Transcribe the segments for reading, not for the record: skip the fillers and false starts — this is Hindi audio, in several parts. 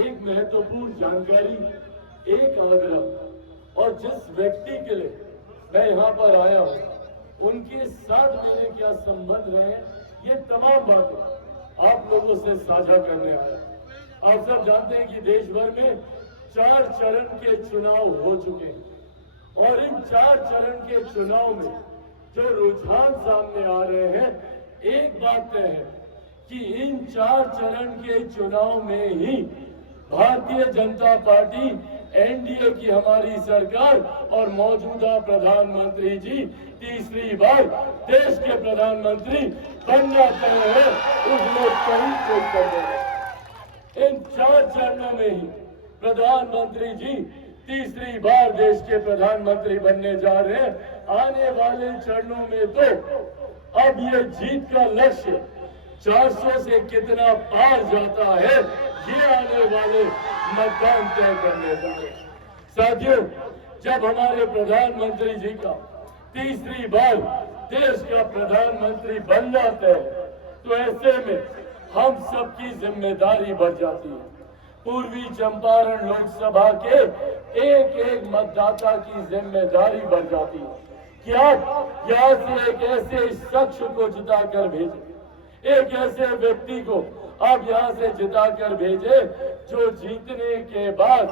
एक महत्वपूर्ण जानकारी, एक आग्रह, और जिस व्यक्ति के लिए मैं यहाँ पर आया हूँ उनके साथ मेरे क्या संबंध रहे, ये तमाम बातें आप लोगों से साझा करने आया। आप सब जानते हैं कि देश भर में 4 चरण के चुनाव हो चुके हैं और इन 4 चरण के चुनाव में जो रुझान सामने आ रहे हैं, एक बात तय है कि इन 4 चरण के चुनाव में ही भारतीय जनता पार्टी, एनडीए की हमारी सरकार और मौजूदा प्रधानमंत्री जी तीसरी बार देश के प्रधानमंत्री बनना तय है। उसमें कहीं कोई कमी नहीं। इन 4 चरणों में ही प्रधानमंत्री जी तीसरी बार देश के प्रधानमंत्री बनने जा रहे हैं। आने वाले चरणों में तो अब ये जीत का लक्ष्य 400 से कितना पार जाता है, ये आने वाले मतदान तय करने वाले। साथियों, जब हमारे प्रधानमंत्री जी का तीसरी बार देश का प्रधानमंत्री बन जाता है तो ऐसे में हम सबकी जिम्मेदारी बढ़ जाती है। पूर्वी चंपारण लोकसभा के एक एक मतदाता की जिम्मेदारी बढ़ जाती है कि आप यहाँ से एक ऐसे शख्स को जिताकर भेजें, एक ऐसे व्यक्ति को आप यहाँ से जिताकर भेजे जो जीतने के बाद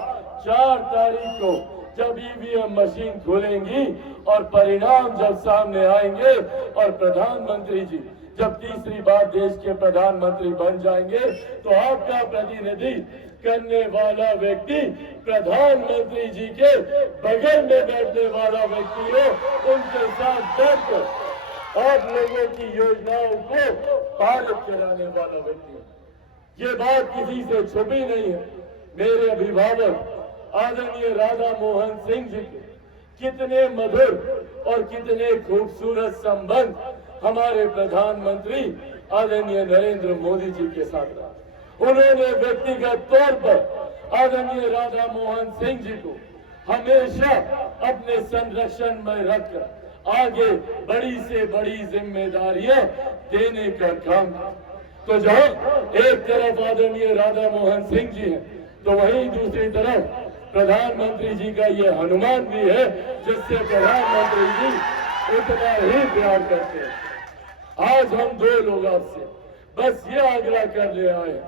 4 तारीख को जब ईवीएम मशीन खुलेंगी और परिणाम जब सामने आएंगे और प्रधानमंत्री जी जब तीसरी बार देश के प्रधानमंत्री बन जाएंगे तो आपका प्रतिनिधि करने वाला व्यक्ति प्रधानमंत्री जी के बगल में बैठने वाला व्यक्ति हो, उनके साथ बैठकर आप लोगों की योजनाओं को पारित कराने वाला व्यक्ति। ये बात किसी से छुपी नहीं है। मेरे अभिभावक आदरणीय राधा मोहन सिंह जी के कितने मधुर और कितने खूबसूरत संबंध हमारे प्रधानमंत्री आदरणीय नरेंद्र मोदी जी के साथ रहा। उन्होंने व्यक्तिगत तौर पर आदरणीय राधा मोहन सिंह जी को हमेशा अपने संरक्षण में रखकर आगे बड़ी से बड़ी जिम्मेदारियां देने का काम किया। तो जहां एक तरफ आदरणीय राधा मोहन सिंह जी हैं तो वहीं दूसरी तरफ प्रधानमंत्री जी का ये हनुमान भी है जिससे प्रधानमंत्री जी उतना ही प्यार करते हैं। आज हम 2 लोग आपसे बस ये आग्रह करने आए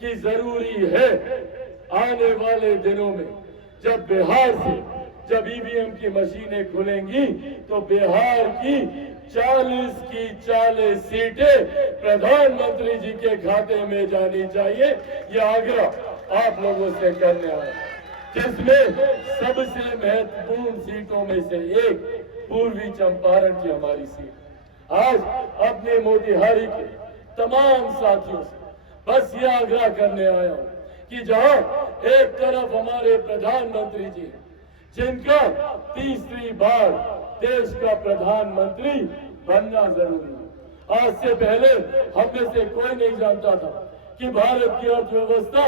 कि जरूरी है आने वाले दिनों में जब बिहार से जब ईवीएम की मशीनें खुलेंगी तो बिहार की 40 की 40 सीटें प्रधानमंत्री जी के खाते में जानी चाहिए। यह आग्रह आप लोगों से करने आया, जिसमें सबसे महत्वपूर्ण सीटों में से एक पूर्वी चंपारण की हमारी सीट। आज अपने मोतिहारी के तमाम साथियों से बस ये आग्रह करने आया हूं कि जहां एक तरफ हमारे प्रधानमंत्री जी जिनका तीसरी बार देश का प्रधानमंत्री बनना जरूरी है। आज से पहले हम में से कोई नहीं जानता था कि भारत की अर्थव्यवस्था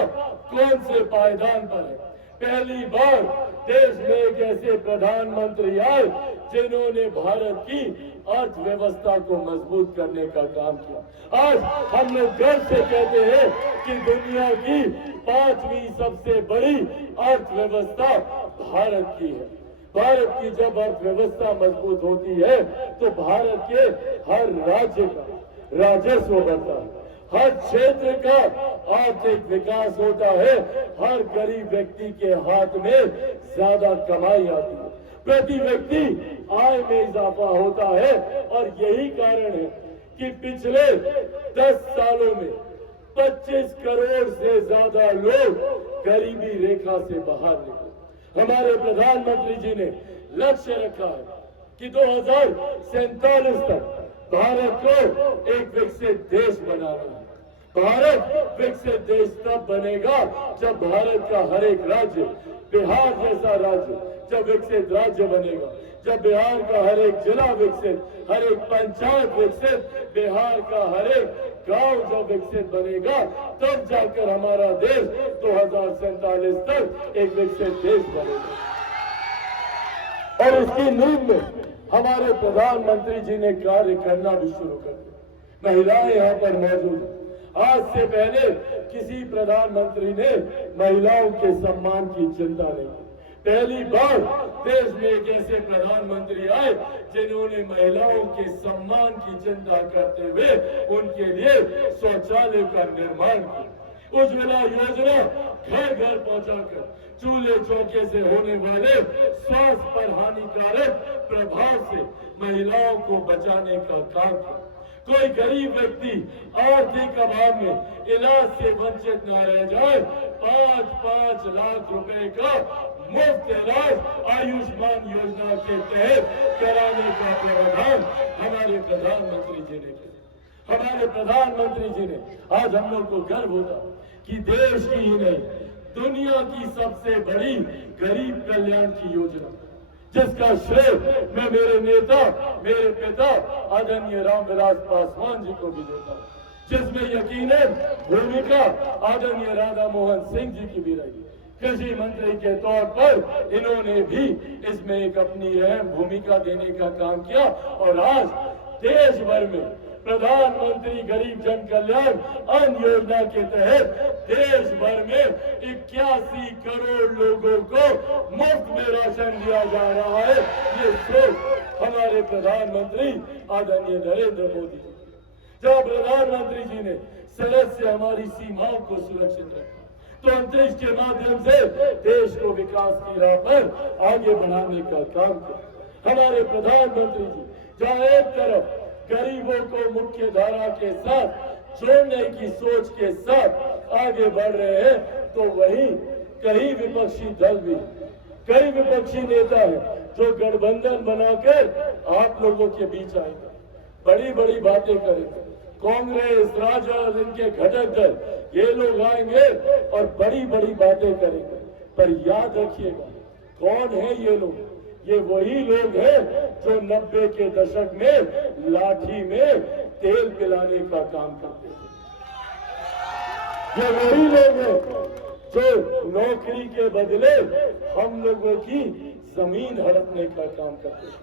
कौन से पायदान पर है। पहली बार देश में एक ऐसे प्रधानमंत्री आए जिन्होंने भारत की अर्थव्यवस्था को मजबूत करने का काम किया। आज हम लोग गर्व से कहते हैं कि दुनिया की 5वीं सबसे बड़ी अर्थव्यवस्था भारत की है। भारत की जब अर्थव्यवस्था मजबूत होती है तो भारत के हर राज्य का राजस्व बढ़ता है, हर क्षेत्र का आर्थिक विकास होता है, हर गरीब व्यक्ति के हाथ में ज्यादा कमाई आती है, प्रति व्यक्ति आय में इजाफा होता है। और यही कारण है कि पिछले 10 सालों में 25 करोड़ से ज्यादा लोग गरीबी रेखा से बाहर निकले। हमारे प्रधानमंत्री जी ने लक्ष्य रखा है कि 2047 तक भारत को एक विकसित देश बनाना है। भारत विकसित देश तब बनेगा जब भारत का हर एक राज्य, बिहार जैसा राज्य जब विकसित राज्य बनेगा, जब बिहार का हर एक जिला विकसित, हर एक पंचायत विकसित, बिहार का हर एक गांव जब विकसित बनेगा, तब जाकर हमारा देश 2047 तक एक विकसित देश बनेगा। और इसकी नींव में हमारे प्रधानमंत्री जी ने कार्य करना भी शुरू कर दिया। महिलाएं यहाँ पर मौजूद हैं। आज से पहले किसी प्रधानमंत्री ने महिलाओं के सम्मान की चिंता नहीं की। पहली बार देश में एक ऐसे प्रधानमंत्री आए जिन्होंने महिलाओं के सम्मान की चिंता करते हुए उनके लिए शौचालय का निर्माण किया। उज्ज्वला योजना घर घर पहुंचाकर चूल्हे चौके से होने वाले स्वास्थ्य पर हानिकारक प्रभाव से महिलाओं को बचाने का काम किया। कोई गरीब व्यक्ति आर्थिक अभाव में इलाज से वंचित न रह जाए, 5-5 लाख रुपए का मुफ्त इलाज आयुष्मान योजना के तहत कराने का प्रावधान हमारे प्रधानमंत्री जी ने किया। हमारे प्रधानमंत्री जी ने आज हम लोग को गर्व होता कि देश की ही नहीं दुनिया की सबसे बड़ी गरीब कल्याण की योजना, जिसका श्रेय मैं मेरे नेता, मेरे पिता आदरणीय रामविलास पासवान जी को भी देता हूँ, जिसमें यकीनन भूमिका आदरणीय राधा मोहन सिंह जी की भी रही। कृषि मंत्री के तौर पर इन्होंने भी इसमें एक अपनी अहम भूमिका देने का काम किया और आज देश भर में प्रधानमंत्री गरीब जन कल्याण अन्न योजना के तहत देश भर में 81 करोड़ लोगों को मुफ्त में राशन दिया जा रहा है। ये सिर्फ हमारे प्रधानमंत्री आदरणीय नरेंद्र मोदी जी, जब प्रधानमंत्री जी ने सरहद से हमारी सीमाओं को सुरक्षित रखा तो अंतरिक्ष के माध्यम से देश को विकास की राह पर आगे बढ़ाने का काम किया। हमारे प्रधानमंत्री जी जहाँ एक तरफ गरीबों को मुख्य धारा के साथ जोड़ने की सोच के साथ आगे बढ़ रहे हैं, तो वहीं कई विपक्षी दल भी, कई विपक्षी नेता हैं जो गठबंधन बनाकर आप लोगों के बीच आएंगे, बड़ी बड़ी बातें करेंगे। कांग्रेस, राजद, इनके घटक दल ये लोग आएंगे और बड़ी बड़ी बातें करेंगे, पर याद रखिएगा कौन है ये लोग? ये वही लोग हैं जो 90 के दशक में लाठी में तेल पिलाने का काम करते थे। ये वही लोग हैं जो नौकरी के बदले हम लोगों की जमीन हड़पने का काम करते थे।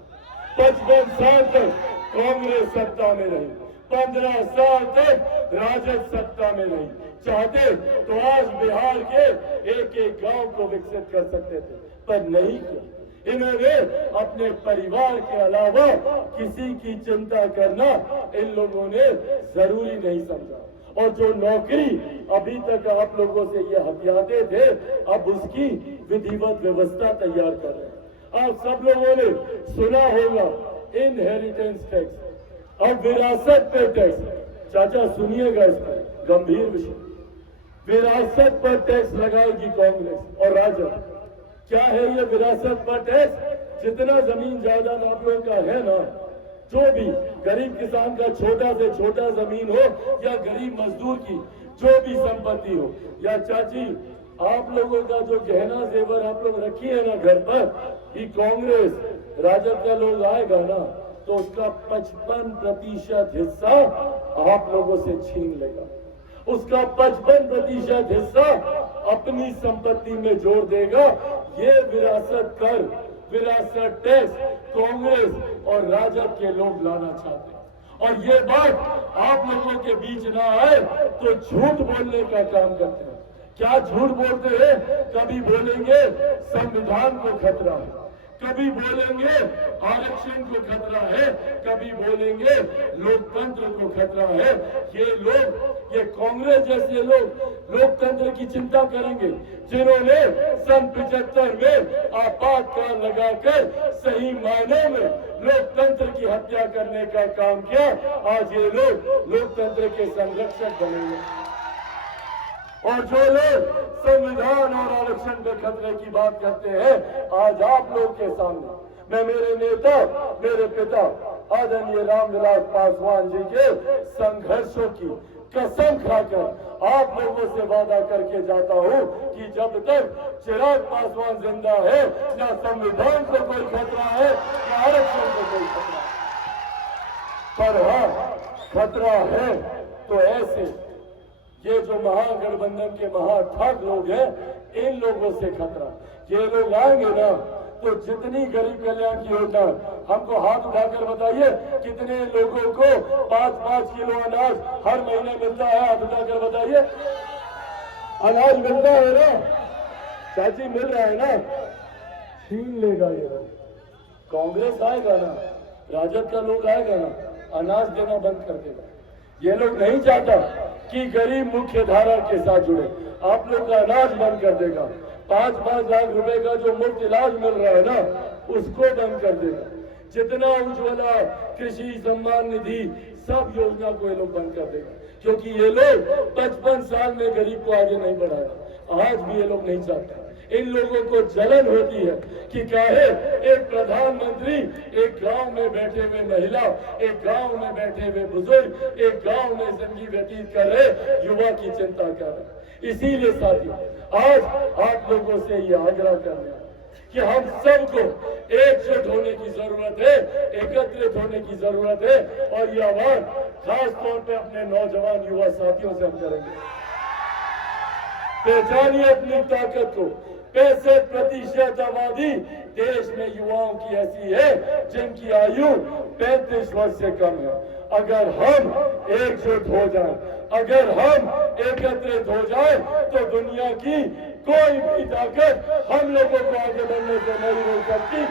55 साल तक कांग्रेस सत्ता में रही, 15 साल तक राजद सत्ता में रही। चाहते तो आज बिहार के एक एक गांव को विकसित कर सकते थे, पर नहीं किया। इन्होंने अपने परिवार के अलावा किसी की चिंता करना इन लोगों ने जरूरी नहीं समझा। और जो नौकरी अभी तक आप लोगों से ये हथियाते थे, अब उसकी विधिवत व्यवस्था तैयार कर रहे हैं। आप सब लोगों ने सुना होगा इनहेरिटेंस टैक्स, अब विरासत पे टैक्स। चाचा सुनिएगा, इसका गंभीर विषय, विरासत पर टैक्स लगाएगी कांग्रेस और राजद। क्या है ये विरासत पर टैक्स? जितना जमीन जायदाद आप लोगों का है ना, जो भी गरीब किसान का छोटा से छोटा जमीन हो या गरीब मजदूर की जो भी संपत्ति हो, या चाची आप लोगों का जो गहना जेवर आप लोग रखी है ना घर पर, ये कांग्रेस राजद का लोग आएगा ना तो उसका 55% हिस्सा आप लोगों से छीन लेगा। उसका 55% हिस्सा अपनी संपत्ति में जोड़ देगा। ये विरासत कर, विरासत टैक्स कांग्रेस और राजद के लोग लाना चाहते हैं। और ये बात आप लोगों के बीच ना आए तो झूठ बोलने का काम करते हैं। क्या झूठ बोलते हैं? कभी बोलेंगे संविधान को खतरा है, कभी बोलेंगे आरक्षण को खतरा है, कभी बोलेंगे लोकतंत्र को खतरा है। ये लोग, ये कांग्रेस जैसे लोग लोकतंत्र की चिंता करेंगे, जिन्होंने सन 75 में आपातकाल लगाकर सही मायनों में लोकतंत्र की हत्या करने का काम किया। आज ये लोग लोकतंत्र के संरक्षक बनेंगे। और जो लोग संविधान और आरक्षण के खतरे की बात करते हैं, आज आप लोग के सामने मैं मेरे नेता, मेरे पिता आदरणीय रामविलास पासवान जी के संघर्षों की कसम खाकर आप लोगों से वादा करके जाता हूं कि जब तक चिराग पासवान जिंदा है, ना संविधान को कोई खतरा है, ना आरक्षण को कोई खतरा है। पर हाँ, खतरा है तो ऐसे ये जो महागठबंधन के महाठाक लोग हैं, इन लोगों से खतरा। ये लोग आएंगे ना तो जितनी गरीब कल्याण की योजना, हमको हाथ उठाकर बताइए कितने लोगों को 5-5 किलो अनाज हर महीने मिलता है? हाथ उठाकर बताइए। अनाज मिलता है ना चाची? मिल रहा है ना? छीन लेगा ये लोग। कांग्रेस आएगा ना, राजद का लोग आएगा ना, अनाज देना बंद कर देगा। ये लोग नहीं चाहता कि गरीब मुख्य धारा के साथ जुड़े। आप लोग का अनाज बंद कर देगा। 5-5 लाख रुपए का जो मुफ्त इलाज मिल रहा है ना, उसको बंद कर देगा। जितना उज्ज्वला, कृषि सम्मान निधि, सब योजना को ये लोग बंद कर देगा, क्योंकि ये लोग 55 साल में गरीब को आगे नहीं बढ़ाया। आज भी ये लोग नहीं चाहते। इन लोगों को जलन होती है कि काहे एक प्रधानमंत्री एक गांव में बैठे हुए महिला, एक गांव में बैठे हुए बुजुर्ग, एक गांव में जिंदगी व्यतीत कर रहे युवा की चिंता कर रहे। इसीलिए साथियों, आज आप लोगों से ये आग्रह कर रहे हैं कि हम सबको एकजुट होने की जरूरत है, एकत्रित होने की जरूरत है। और ये आह्वान खास तौर पे अपने नौजवान युवा साथियों से हम करेंगे। पहचानिए अपनी ताकत को। 65% आबादी देश में युवाओं की ऐसी है जिनकी आयु 35 वर्ष से कम है। अगर हम एकजुट हो जाएं, अगर हम एकत्रित हो जाएं, तो दुनिया की कोई भी ताकत हम लोगों को आगे बढ़ने से नहीं रोक सकती।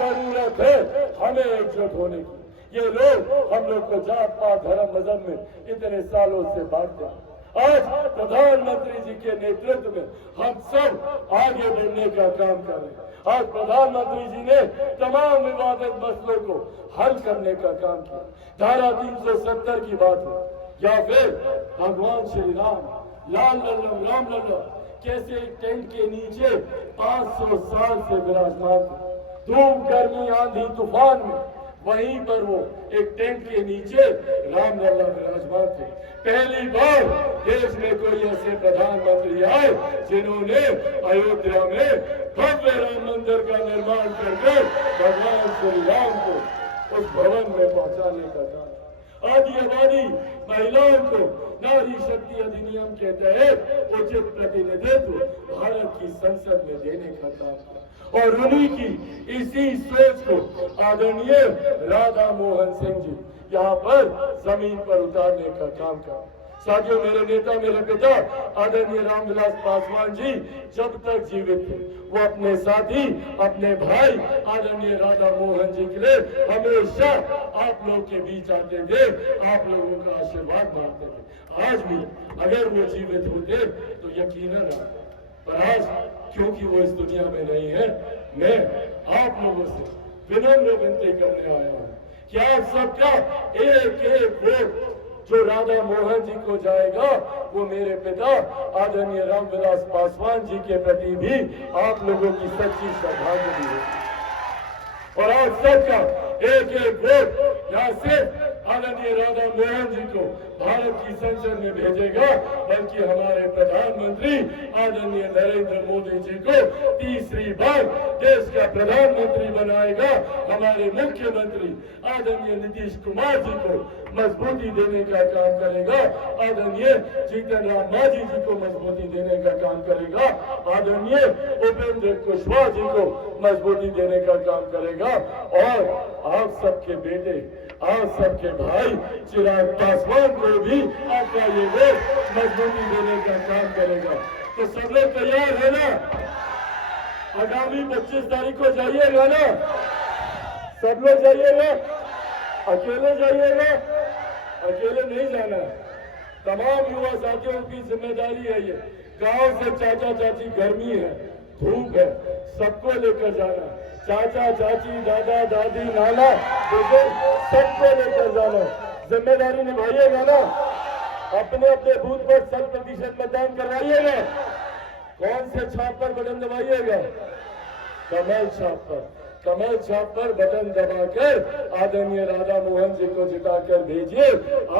जरूरत है हमें एकजुट होने की। ये लोग हम लोग को जात पात धर्म मजहब में इतने सालों से बांटते हैं। आज प्रधानमंत्री जी के नेतृत्व में हम सब आगे बढ़ने का काम कर रहे हैं। आज प्रधानमंत्री जी ने तमाम विवादित मसलों को हल करने का काम किया। धारा 370 की बात हो या फिर भगवान श्री राम, लाल लल्लम राम लल्लम कैसे एक टेंट के नीचे 500 साल से विराजमान थे। धूप गर्मी आंधी तूफान में वहीं पर वो एक टेंट के नीचे राम लल्ला विराजमान थे। पहली बार देश में कोई ऐसे प्रधानमंत्री आए जिन्होंने अयोध्या में भव्य राम मंदिर का निर्माण करके भगवान श्री राम को उस भवन में पहुंचाने का काम। आदि आबादी महिलाओं को नारी शक्ति अधिनियम के तहत उचित प्रतिनिधित्व भारत की संसद में देने का काम किया। और उन्हीं की इसी सोच को आदरणीय राधा मोहन सिंह जी यहाँ पर जमीन पर उतारने का काम किया। साथियों, मेरे नेता, मेरे पिता आदरणीय रामविलास पासवान जी जब तक जीवित थे, वो अपने साथी, अपने भाई आदरणीय राधा मोहन जी के लिए हमेशा आप लोग के बीच आते थे, आप लोगों का आशीर्वाद मांगते थे। आज भी अगर वो जीवित होते तो यकीनन, पर आज क्योंकि वो इस दुनिया में नहीं है, मैं आप लोगों से विनम्र विनती करने आया हूँ कि आप सबका एक एक वोट जो राधा मोहन जी को जाएगा, वो मेरे पिता आदरणीय रामविलास पासवान जी के प्रति भी आप लोगों की सच्ची श्रद्धांजलि है। और आप सबका एक एक वोट यहाँ से आदरणीय राधा मोहन जी को भारत की संसद में भेजेगा, बल्कि हमारे प्रधानमंत्री आदरणीय नरेंद्र मोदी जी को तीसरी बार देश का प्रधानमंत्री बनाएगा। हमारे मुख्यमंत्री आदरणीय नीतीश कुमार जी को मजबूती देने का काम करेगा। आदरणीय जीतन राम मांझी जी को मजबूती देने का काम करेगा। आदरणीय उपेंद्र कुशवाहा जी को मजबूती देने का काम करेगा। और आप सबके बेटे, आप सबके भाई चिराग पासवान को भी आपका ये वोट मजबूती देने का काम करेगा। तो सब लोग तैयार है ना? आगामी 25 तारीख को जाइएगा ना? सब लोग जाइएगा? अकेले जाइएगा? अकेले नहीं जाना। तमाम युवा साथियों की जिम्मेदारी है ये। गांव से चाचा चाची, गर्मी है, धूप है, सबको लेकर जाना। चाचा चाची, दादा दादी, नाना बुजुर्ग, सबको लेकर जाना। जिम्मेदारी निभाइएगा ना? अपने अपने बूथ पर 100% मतदान करवाइएगा। कौन से छाप पर बटन दबाइएगा? कमल छाप पर। कमल छाप पर बटन दबाकर आदरणीय राधा मोहन जी को जिताकर भेजिए।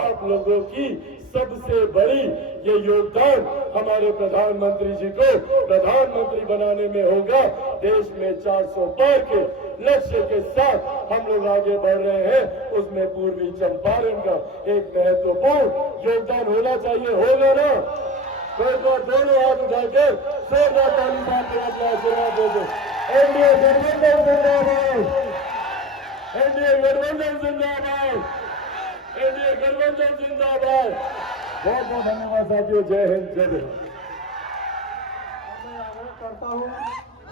आप लोगों की सबसे बड़ी ये योगदान हमारे प्रधानमंत्री जी को प्रधानमंत्री बनाने में होगा। देश में 400 पार के लक्ष्य के साथ हम लोग आगे बढ़ रहे हैं। उसमें पूर्वी चंपारण का एक महत्वपूर्ण योगदान होना चाहिए। होगा ना? तो एक बार दोनों हाथ उठाकर जोरदार ताली मारकर अपना आशीर्वाद दे दो। एनडीए गठबंधन जिंदाबाद, एनडीए गठबंधन जिंदाबाद, एनडीए गठबंधन जिंदाबाद। बहुत बहुत धन्यवाद साथियों, जय हिंद जय भारत। मैं आग्रह करता हूँ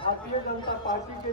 भारतीय जनता पार्टी के